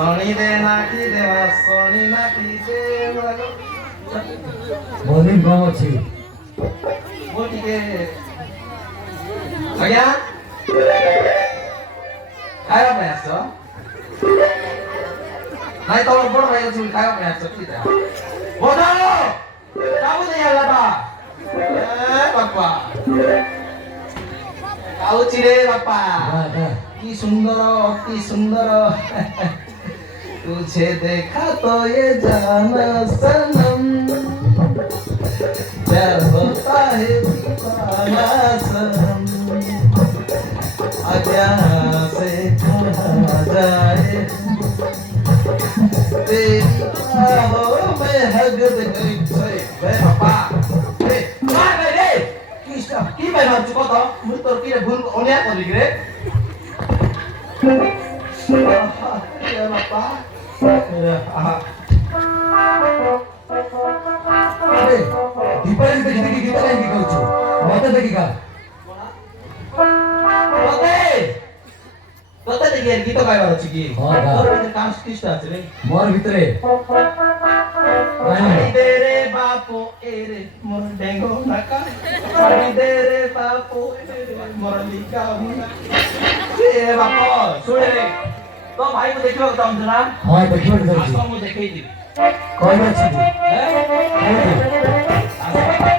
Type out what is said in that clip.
ଶଣି ଦେ ନାକି ଦେବା ଶଣି ନାକି ଦେବା ବୋଲିଂ କଣ ଅଛି? ମୁଁ ଟିକେ ଆଜ୍ଞା ଖାଇବା ପାଇଁ ଆସିଛ? ନାଇଁ ତମର ବଡ ଭାଇ ଅଛି ଖାଇବା ପାଇଁ ଆସିଛ କି ବୋଧ କାବୁ ଦେଇ ହେଲା ବାପା ଖାଉଛି ରେ ବାପା কি সুন্দর অতি সুন্দর तुझे देखा तो ये जाना सनम प्यार होता है दीवाना सनम अब यहाँ से कहाँ जाए तेरी बाहों में हग दे बे पापा बे काय बे रे की बे भाब चुको तो मुझ तोर की रे भूल ओनिया करली रे Ya Bapak. ଦୀପାବଳି ଦେଖିକି ଗୀତ କାହିଁକି ଗାଉଛୁ? ମତେ ଦେଖିକା। ତତେ ଦେଖି ଗୀତ ଗାଇବାର ଅଛି କି? ହଁ ଗା। ତୋର ଭିତରେ କାମ କିଷ୍ଟ ଅଛି ରେ? ମୋର ଭିତରେ ପାଣି ଦେ ରେ ବାପୁ ଏ ରେ ମୋର ଡେଙ୍ଗो ନାକା ପାଣି ଦେ ରେ ବାପୁ ଏ ରେ ମୋର ଲିକା ମୁନା ଏ ବାପ ଶୁଣେ ରେ तो भाई को देखिବାକୁ ଚାହୁଁଛୁ ନା? ହଁ ଦେଖିବାକୁ ଚାହୁଁଛି। ଆସ ମୁଁ ଦେଖେଇଦେବି। କହିବା ଅଛି। ଆସ